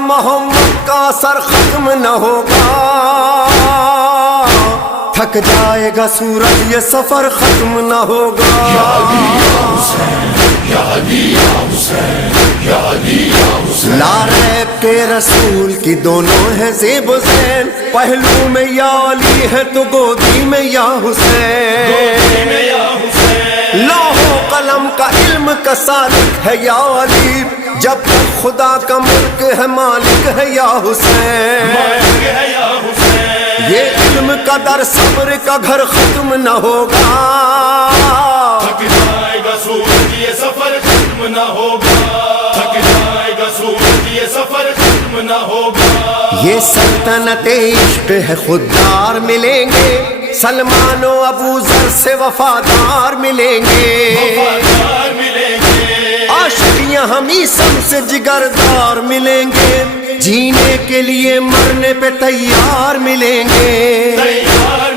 محمد کا اثر ختم نہ ہوگا، تھک جائے گا سورج یہ سفر ختم نہ ہوگا۔ یا علی یا حسین، یا علی یا حسین، یا علی یا حسین۔ لا ریب کے رسول کی دونوں ہیں زیب و زین، پہلو میں یا علی ہے تو گودی میں یا حسین۔ لوح و قلم کا علم کا سالک ہے یا علی، جب تک خدا کا ملک ہے مالک ہے یا حسین۔ یہ علم کا در صبر کا گھر ختم نہ ہوگا، تھک جائے گا سورج یہ سفر ختم نہ ہوگا، تھک جائے گا سورج یہ سفر ختم نہ ہوگا۔ یہ سلطنت عشق ہے خوددار ملیں گے، سلمان و ابو ذر سے وفادار ملیں گے، وفادار ملیں گے، عاشقیاں ہمیشہ سے جگردار ملیں گے، جینے کے لیے مرنے پہ تیار ملیں گے۔ تیار